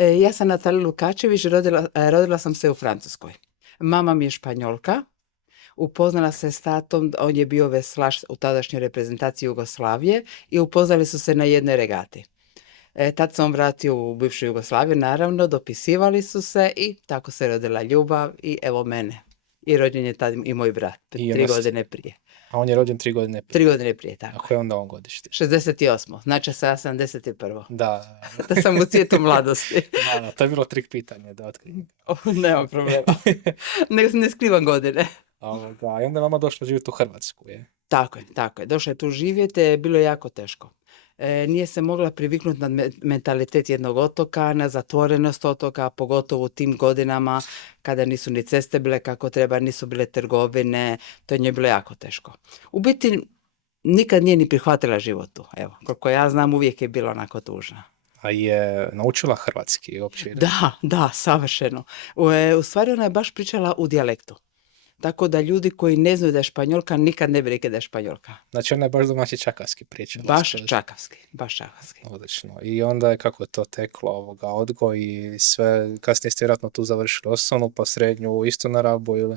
Ja sam Natalija Lukačević, rodila sam se u Francuskoj. Mama mi je Španjolka, upoznala se s tatom, on je bio veslaš u tadašnjoj reprezentaciji Jugoslavije i upoznali su se na jednoj regati. Tad se on vratio u bivšu Jugoslaviju, naravno, dopisivali su se i tako se rodila ljubav i evo mene. I rođen je tad i moj brat, I 3 godine prije. A on je rođen 3 godine prije. 3 godine prije, tako. A koje je onda on godište? 68. Znači sa 71. Da, Da sam u cvijetu mladosti. da, to je bilo trik pitanje da otkrijem. Nema problema. Ne skrivam godine. I onda je mama došla živjeti u Hrvatsku, je? Tako je, tako je. Došla je tu živjeti, bilo je jako teško. Nije se mogla priviknuti na mentalitet jednog otoka, na zatvorenost otoka, pogotovo u tim godinama kada nisu ni ceste bile kako treba, nisu bile trgovine, to je njoj bilo jako teško. U biti nikad nije ni prihvatila život tu. Evo, koliko ja znam, uvijek je bila onako tužna. A je naučila hrvatski uopće? Da, savršeno. U stvari ona je baš pričala u dijalektu. Tako da ljudi koji ne znaju da je Španjolka nikad ne bi rekli da je Španjolka. Znači ona je baš domaći čakavski pričala. Baš čakavski. Odlično. I onda je kako je to teklo, odgoj i sve, kasnije ste vjerojatno tu završili osnovnu pa srednju isto na Rabu ili?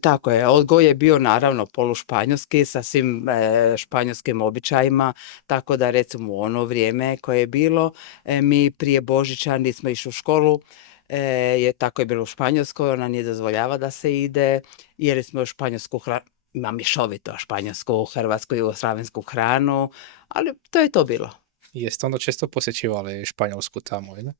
Tako je. Odgoj je bio naravno polušpanjolski sa svim španjolskim običajima, tako da recimo u ono vrijeme koje je bilo, mi prije Božića nismo išli u školu, tako je bilo u Španjolskoj, ona nije dozvoljava da se ide, jer smo u Španjolsku ima mišovito španjolsku, hrvatsku, jugoslavensku hranu, ali to je to bilo. Jeste onda često posjećivali Španjolsku tamo, ili?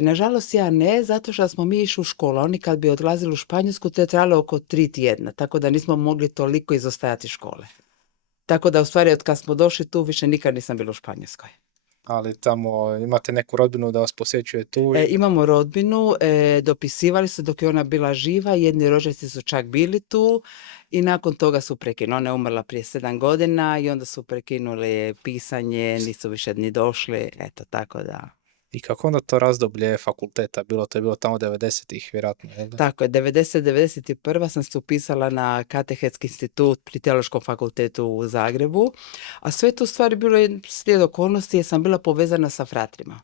Nažalost ja ne, zato što smo mi išli u školu. Oni kad bi odlazili u Španjolsku, to je trajalo oko 3 tjedna, tako da nismo mogli toliko izostajati škole. Tako da u stvari od kad smo došli tu više nikad nisam bila u Španjolskoj. Ali tamo imate neku rodbinu da vas posjećuje tu? Imamo rodbinu, dopisivali su dok je ona bila živa, jedni rođaci su čak bili tu i nakon toga su prekinuli. Ona je umrla prije 7 godina i onda su prekinuli pisanje, nisu više ni došli, eto tako da. I kako onda to razdoblje fakulteta bilo? To je bilo tamo 90-ih, vjerojatno, je li? Tako je, 91. sam se upisala na Katehetski institut pri Teološkom fakultetu u Zagrebu, a sve to stvari bilo je slijed okolnosti jer sam bila povezana sa fratrima.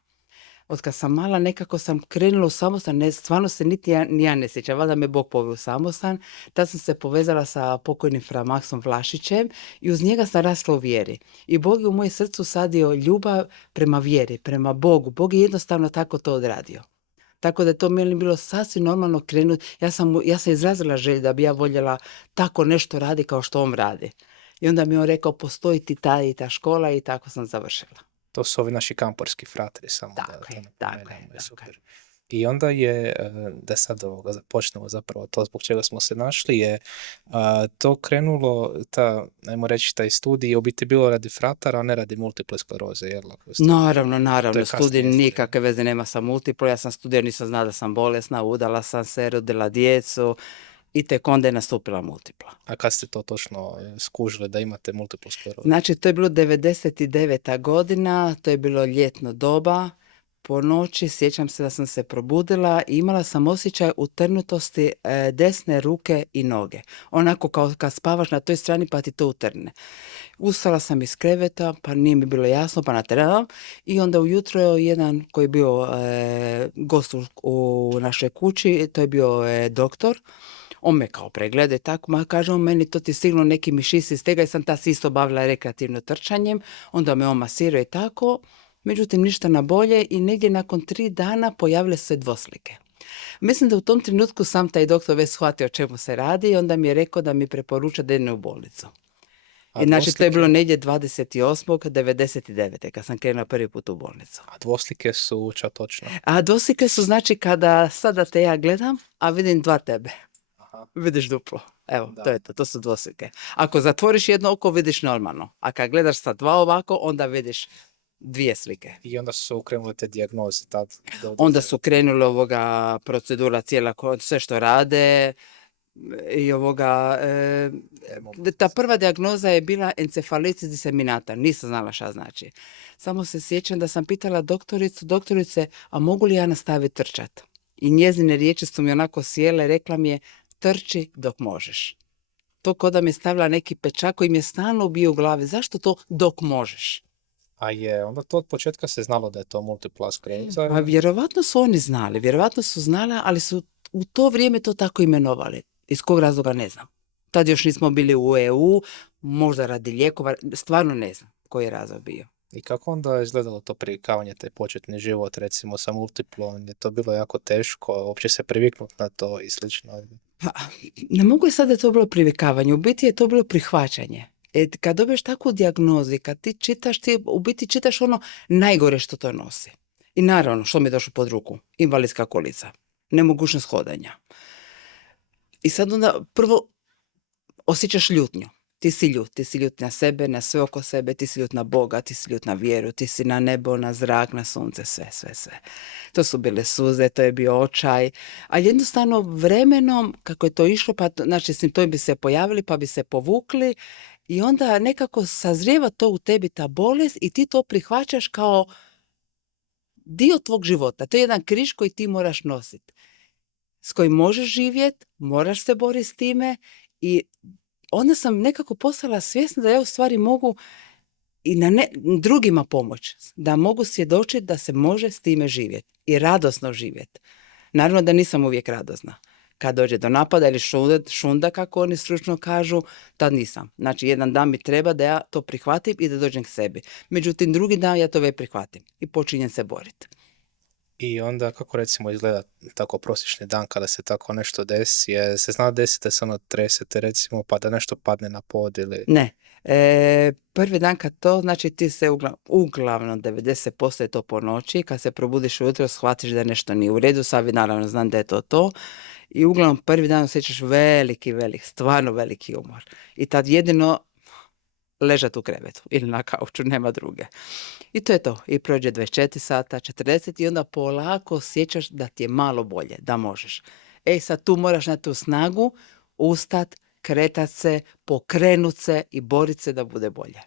Od kad sam mala nekako sam krenula u samostan, stvarno se niti ja ne sjećam, valjda me Bog poveo u samostan, tad sam se povezala sa pokojnim fra Maksom Vlašićem i uz njega sam rasla u vjeri. I Bog je u moje srcu sadio ljubav prema vjeri, prema Bogu. Bog je jednostavno tako to odradio. Tako da je to meni bilo sasvim normalno krenuti. Ja sam izrazila želju da bi ja voljela tako nešto radi kao što on radi. I onda mi je on rekao, postoji ti ta i ta škola i tako sam završila. To su ovi naši kamporski fratri samo. Tako je. Super. I onda je, da sad počnemo zapravo to zbog čega smo se našli, je to krenulo, ajmo reći, taj studij u biti bilo radi fratara, a ne radi multiple skleroze, jel? Naravno, studij nikakve veze nema sa multiple, ja sam studirala, nisam znala da sam bolesna, udala sam se, rodila djecu i tek onda je nastupila multipla. A kad ste to točno skužili da imate multiplu sklerozu? Znači, to je bilo 99. godina, to je bilo ljetno doba. Po noći sjećam se da sam se probudila i imala sam osjećaj utrnutosti desne ruke i noge. Onako kao kad spavaš na toj strani pa ti to utrne. Ustala sam iz kreveta, pa nije mi bilo jasno, pa naterala. I onda ujutro je jedan koji je bio gost u našoj kući, to je bio doktor. On me kao pregleda i tako, kaže on meni, to ti stiglo neki mišić iz tega i sam ta se isto bavila rekreativno trčanjem. Onda me on masirao i tako. Međutim, ništa na bolje i negdje nakon 3 dana pojavile se dvoslike. Mislim da u tom trenutku sam taj doktor već shvatio o čemu se radi i onda mi je rekao da mi preporuča da idem u bolnicu. Znači, to je bilo negdje 28.99. kad sam krenula prvi put u bolnicu. A dvoslike su ča točno? A dvoslike su znači kada sada te ja gledam, a vidim 2 tebe. Aha. Vidiš duplo. Evo, da. To su dvoslike. Ako zatvoriš jedno oko, vidiš normalno. A kad gledaš sa 2 ovako, onda vidiš 2 slike. I onda su krenule te dijagnoze tad? Onda su krenule procedura cijela, sve što rade i ta prva dijagnoza je bila encefalitis disseminata, nisam znala šta znači. Samo se sjećam da sam pitala doktorice, a mogu li ja nastaviti trčati? I njezine riječi su mi onako sjele, rekla mi je, trči dok možeš. To kao da mi je stavila neki pečak koji mi je stalno bio u glavi. Zašto to dok možeš? A je onda to od početka se znalo da je to multipla skleroza? Pa vjerovatno su oni znali, vjerovatno su znali, ali su u to vrijeme to tako imenovali. Iz kog razloga ne znam. Tad još nismo bili u EU, možda radi lijekova, stvarno ne znam koji je razlog bio. I kako onda je izgledalo to privikavanje, taj početni život, recimo sa multiplom? Je to bilo jako teško, uopće se priviknuti na to i slično? Pa, ne mogu sad da je to bilo privikavanje, u biti je to bilo prihvaćanje. Kad dobiješ takvu dijagnozu i kad ti čitaš, ti u biti čitaš ono najgore što to nosi. I naravno, što mi je došlo pod ruku? Invalidska kolica, nemogućnost hodanja. I sad onda prvo osjećaš ljutnju. Ti si ljut na sebe, na sve oko sebe, ti si ljut na Boga, ti si ljut na vjeru, ti si na nebo, na zrak, na sunce, sve. To su bile suze, to je bio očaj, ali jednostavno vremenom, kako je to išlo, pa znači simptomi bi se pojavili, pa bi se povukli i onda nekako sazrijeva to u tebi ta bolest i ti to prihvaćaš kao dio tvog života. To je jedan križ koji ti moraš nositi, s kojim možeš živjeti, moraš se boriti s time i onda sam nekako postala svjesna da ja u stvari mogu i drugima pomoć, da mogu svjedočiti da se može s time živjeti i radosno živjeti. Naravno da nisam uvijek radosna. Kad dođe do napada ili šunda, kako oni stručno kažu, tad nisam. Znači, jedan dan mi treba da ja to prihvatim i da dođem k sebi. Međutim, drugi dan ja to već prihvatim i počinjem se boriti. I onda kako recimo izgleda tako prosječni dan kada se tako nešto desi? Se zna desiti da se ono tresete recimo pa da nešto padne na pod ili... Ne. Prvi dan kad to, znači ti se uglavnom 90% je to po noći, kad se probudiš ujutro shvatiš da nešto nije u redu, sad naravno znam da je to i uglavnom prvi dan osjećaš stvarno veliki umor. I tad jedino ležat u krevetu ili na kauču, nema druge. I to je to. I prođe 24 sata, 40 i onda polako osjećaš da ti je malo bolje, da možeš. Sad tu moraš na tu snagu ustat, kretat se, pokrenut se i borit se da bude bolje.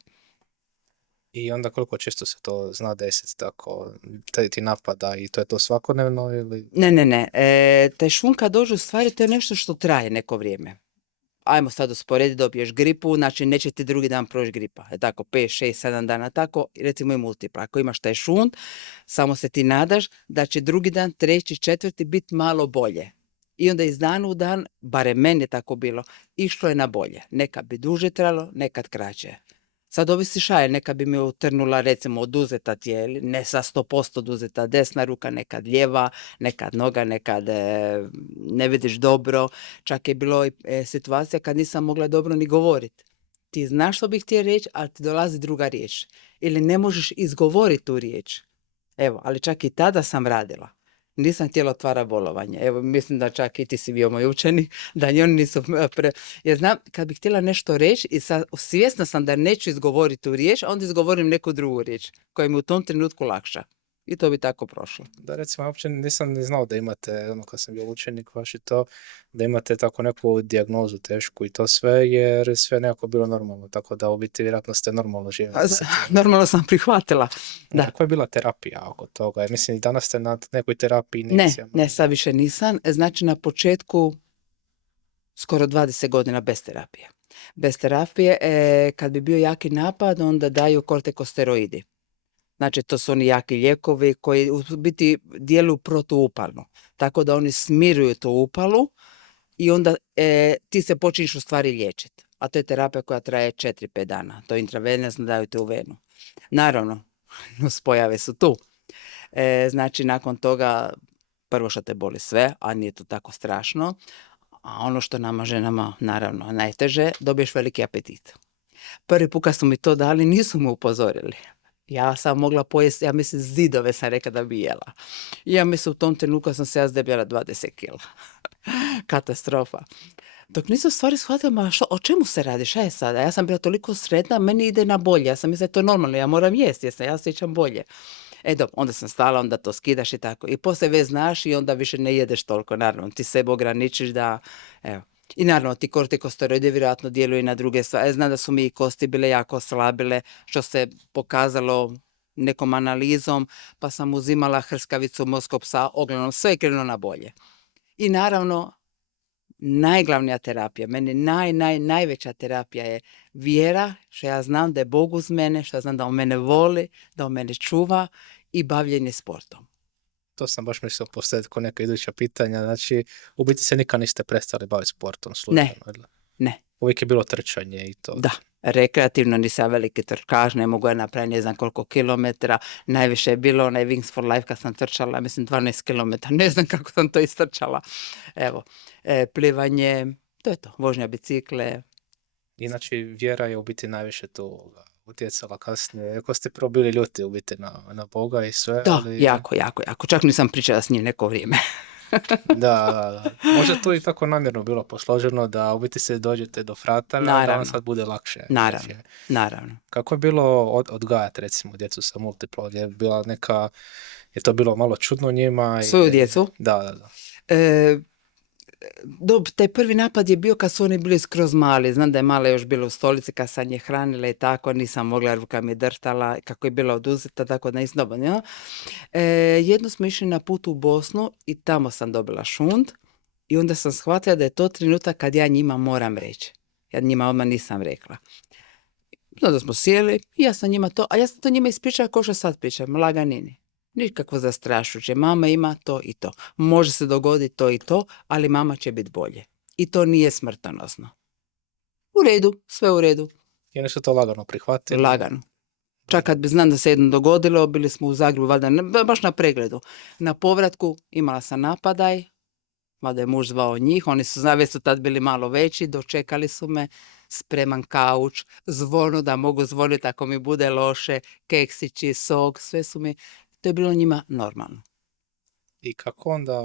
I onda koliko često se to zna desiti tako, ti napada i to je to svakodnevno ili... Ne. Taj šun kad dođe u stvari to je nešto što traje neko vrijeme. Ajmo sad usporediti, dobiješ gripu, znači neće ti drugi dan proći gripa. Je tako, 5, 6, 7 dana tako, recimo i multipla. Ako imaš taj šund, samo se ti nadaš da će drugi dan, treći, četvrti biti malo bolje. I onda iz dana u dan, barem meni je tako bilo, išlo je na bolje. Nekad bi duže trajalo, nekad kraće. Sad ovisi šaje, nekad bi mi utrnula recimo oduzeta tijeli, ne sa 100% oduzeta desna ruka, nekad lijeva, nekad noga, nekad ne vidiš dobro. Čak je bilo i situacija kad nisam mogla dobro ni govoriti. Ti znaš što bih htio reći, ali ti dolazi druga riječ. Ili ne možeš izgovoriti tu riječ. Evo, ali čak i tada sam radila. Nisam htjela otvara bolovanje. Evo, mislim da čak i ti si bio moj učenik, da ni oni nisu Jer znam, kad bih htjela nešto reći i svjesna sam da neću izgovoriti tu riječ, onda izgovorim neku drugu riječ, koja mi u tom trenutku lakša. I to bi tako prošlo. Da, recimo, uopće nisam ni znao da imate, ono kad sam bio učenik vaš i to, da imate tako neku dijagnozu tešku i to sve, jer sve nekako bilo normalno, tako da u biti vjerojatno ste normalno živjeli. Normalno sam prihvatila. Da. Koja je bila terapija oko toga? Jer mislim, i danas ste na nekoj terapiji. Ne, sad više nisam. Znači, na početku skoro 20 godina bez terapije. Bez terapije, kad bi bio jaki napad, onda daju kortikosteroidi. Znači, to su oni jaki lijekovi koji u biti djeluju protuupalno. Tako da oni smiruju tu upalu i onda ti se počinješ u stvari liječiti. A to je terapija koja traje 4-5 dana. To je intravenozno, daju te u venu. Naravno, nuspojave su tu. Znači, nakon toga, prvo što te boli sve, a nije to tako strašno, a ono što nama ženama, naravno, najteže, dobiješ veliki apetit. Prvi put kad su mi to dali, nisu me upozorili. Ja sam mogla pojesti, ja mislim, zidove sam rekla da bi jela. I ja mislim, u tom trenutku sam se ja zdebljala 20 kila. Katastrofa. Dok nisam stvari shvatila, o čemu se radi, šta je sada? Ja sam bila toliko sretna, meni ide na bolje. Ja sam mislila da je to normalno, ja moram jesti, jer ja osjećam bolje. Dobro, onda sam stala, onda to skidaš i tako. I poslije već znaš i onda više ne jedeš toliko, naravno. Ti sebe ograničiš da, evo. I naravno, ti kortikosteroidi vjerojatno djeluju i na druge stvari. Znam da su mi i kosti bile jako slabile, što se pokazalo nekom analizom, pa sam uzimala hrskavicu, mozgog psa, uglavnom sve je krenulo na bolje. I naravno, najglavnija terapija, meni najveća terapija je vjera, što ja znam da je Bog uz mene, što ja znam da on mene voli, da on mene čuva i bavljenje sportom. To sam baš mislio postaviti ko neka iduća pitanja. Znači, u biti se nikad niste prestali baviti sportom slučajno, ili? Ne, Uvijek je bilo trčanje i to. da. Rekreativno nisam veliki trkač, ne mogu ja napraviti ne znam koliko kilometara, najviše je bilo onaj Wings for Life kad sam trčala, mislim 12 kilometara, ne znam kako sam to istrčala. Evo, plivanje, to je to, vožnja bicikle. Inače, vjera je u biti najviše to utjecala kasnije. Ako ste prvo bili ljuti u biti na Boga i sve, Da, ali... jako. Čak nisam pričala s njim neko vrijeme. Da. Možda to i tako namjerno bilo posloženo da u biti se dođete do fratara, da Naravno. vam sad bude lakše. Naravno. Kako je bilo odgajati recimo djecu sa multiplom? Je bila neka, je to bilo malo čudno njima? Svoju djecu? Da. Taj prvi napad je bio kad su oni bili skroz mali. Znam da je mala još bila u stolici kad sam je hranila i tako, nisam mogla, ruka mi je drhtala, kako je bila oduzeta, tako da nisam dobro. Ja? Jedno smo išli na put u Bosnu i tamo sam dobila šund i onda sam shvatila da je to trenutak kad ja njima moram reći. Ja njima odmah nisam rekla. Onda smo sjeli i ja sam njima to, a ja sam to njima ispričala kao što sad pričam, laganini. Nikakvo zastrašujuće. Mama ima to i to. Može se dogoditi to i to, ali mama će biti bolje. I to nije smrtonosno. U redu, sve u redu. I oni su to lagano prihvatili? Lagano. Čak kad bi znam da se jedno dogodilo, bili smo u Zagrebu, valjda, baš na pregledu. Na povratku imala sam napadaj, valjda je muž zvao njih, oni su, već su tad bili malo veći, dočekali su me, spreman kauč, zvono da mogu zvoniti ako mi bude loše, keksići, sok, sve su mi, to je bilo njima normalno. I kako onda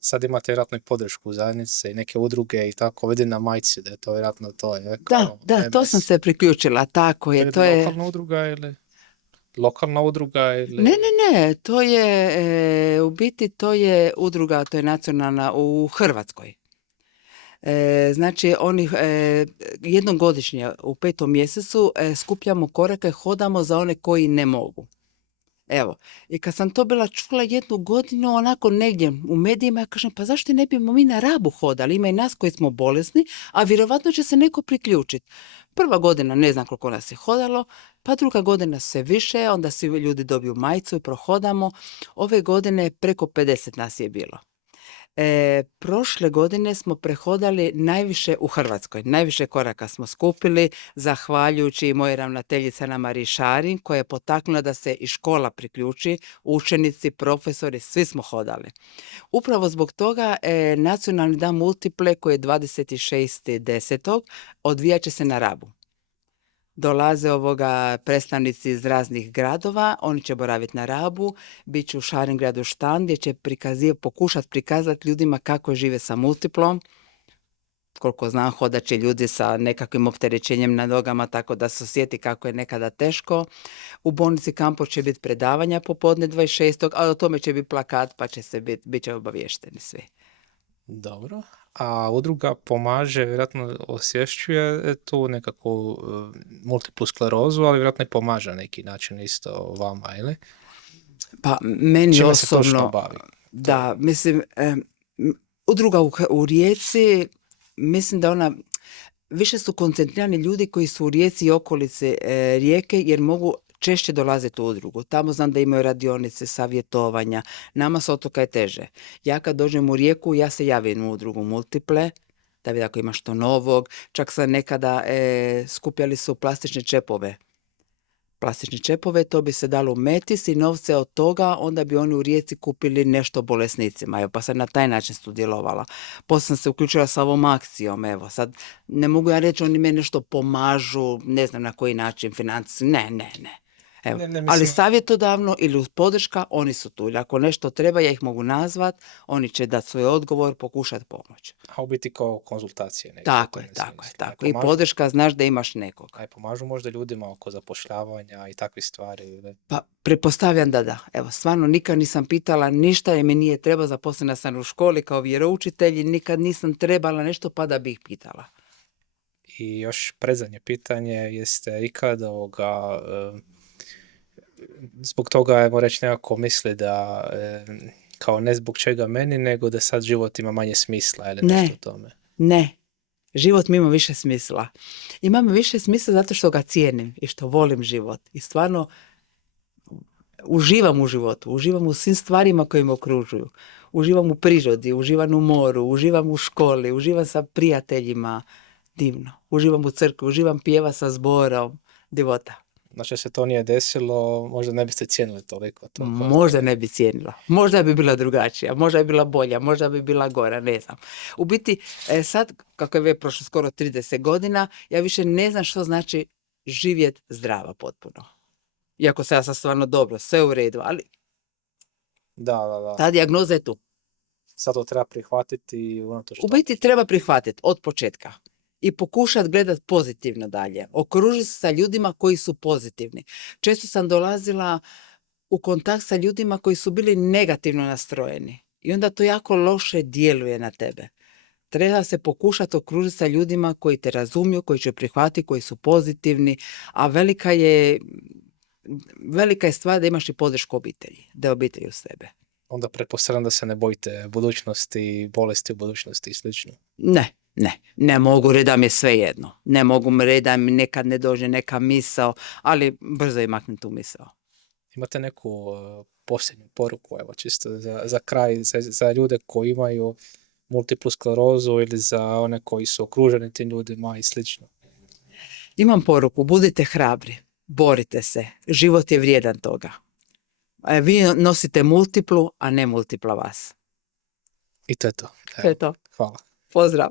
sad imate vjerojatno i podršku zajednice i neke udruge i tako, vidim na majci da je to vjerojatno to. Je, kao da, to sam se priključila, tako je. To je lokalna udruga ili? Lokalna udruga ili? Ne, to je, u biti to je udruga, to je nacionalna u Hrvatskoj. Znači, oni jednom godišnje u 5. mjesecu skupljamo korake, hodamo za one koji ne mogu. Evo, i kad sam to bila čula jednu godinu, onako negdje u medijima, ja kažem, pa zašto ne bismo mi na Rabu hodali? Ima i nas koji smo bolesni, a vjerovatno će se neko priključiti. Prva godina ne znam koliko nas je hodalo, pa druga godina sve više, onda svi ljudi dobiju majicu i prohodamo. Ove godine preko 50 nas je bilo. Prošle godine smo prehodali najviše u Hrvatskoj. Najviše koraka smo skupili, zahvaljujući mojoj ravnateljici Ana Mariji Šarin, koja je potaknula da se i škola priključi, učenici, profesori, svi smo hodali. Upravo zbog toga Nacionalni dan multiple, koji je 26.10. odvijat će se na Rabu. Dolaze predstavnici iz raznih gradova, oni će boraviti na Rabu, bit će u Šarengradu štand gdje će pokušati prikazati ljudima kako žive sa multiplom. Koliko znam, hodat će ljudi sa nekakvim opterećenjem na nogama, tako da se osjeti kako je nekada teško. U bolnici Kampo će biti predavanja popodne 26. a o tome će biti plakat, pa će bit će obavješteni svi. Dobro. A udruga pomaže, vjerojatno osvješćuje tu nekakvu multiplu sklerozu, ali vjerojatno i pomaže na neki način isto vama, ili? Pa meni čime osobno, se točno bavi? Da, mislim, udruga u Rijeci, mislim da ona, više su koncentrirani ljudi koji su u Rijeci i okolice Rijeke, jer mogu češće dolaziti u udrugu. Tamo znam da imaju radionice, savjetovanja. Nama s otoka je teže. Ja kad dođem u Rijeku, ja se javim u udrugu multiple, da vidi ako ima što novog. Čak sam nekada skupljali su plastične čepove. Plastične čepove, to bi se dalo u Metis i novce od toga, onda bi oni u Rijeci kupili nešto bolesnicima. Evo, pa sam na taj način sudjelovala. Poslije sam se uključila sa ovom akcijom. Evo, sad ne mogu ja reći, oni meni nešto pomažu, ne znam na koji način, financijski, ne. Evo. Ne, mislim... Ali savjetodavno ili uz podrška, oni su tu. Ili ako nešto treba, ja ih mogu nazvat, oni će dati svoj odgovor, pokušati pomoć. A u biti kao konzultacije. Tako je. I podrška, znaš da imaš nekog. A pomažu možda ljudima oko zapošljavanja i takve stvari? Ili? Pa, pretpostavljam da. Evo, stvarno nikad nisam pitala ništa, jer mi nije treba, zaposlena sam u školi kao vjeroučitelj i nikad nisam trebala nešto pa da bih pitala. I još predzadnje pitanje, jeste ikad zbog toga, ajmo reći, nekako misli da Kao ne zbog čega meni, nego da sad život ima manje smisla ili Ne. nešto o tome. Ne. Život mi ima više smisla. Imam više smisla zato što ga cijenim i što volim život. I stvarno uživam u životu, uživam u svim stvarima koje me okružuju. Uživam u prirodi, uživam u moru, uživam u školi, uživam sa prijateljima. Divno. Uživam u crkvi, uživam pjeva sa zborom. Divota. Znači, se to nije desilo, možda ne biste cijenili toliko to. Možda ne bi cijenila. Možda bi bila drugačija, možda bi bila bolja, možda bi bila gora, ne znam. U biti, sad, kako je već prošlo skoro 30 godina, ja više ne znam što znači živjeti zdrava potpuno. Iako se ja sam stvarno dobro, sve u redu, ali Da. ta dijagnoza je tu. Sad to treba prihvatiti i unatoč U biti treba prihvatiti od početka i pokušati gledati pozitivno dalje. Okružiti se sa ljudima koji su pozitivni. Često sam dolazila u kontakt sa ljudima koji su bili negativno nastrojeni i onda to jako loše djeluje na tebe. Treba se pokušati okružiti sa ljudima koji te razumiju, koji će prihvatiti, koji su pozitivni, a velika je stvar da imaš i podršku obitelji, da je obitelj uz sebe. Onda pretpostavljam da se ne bojite budućnosti, bolesti u budućnosti i slično. Ne mogu reći da mi je sve jedno. Ne mogu reći da mi nekad ne dođe neka misao, ali brzo je maknem tu misao. Imate neku posljednju poruku, evo, čisto za kraj, za ljude koji imaju multiplu sklerozu ili za one koji su okruženi tim ljudima i slično? Imam poruku, budite hrabri, borite se, život je vrijedan toga. Vi nosite multiplu, a ne multipla vas. I to je to. To je to. Hvala. Pozdrav.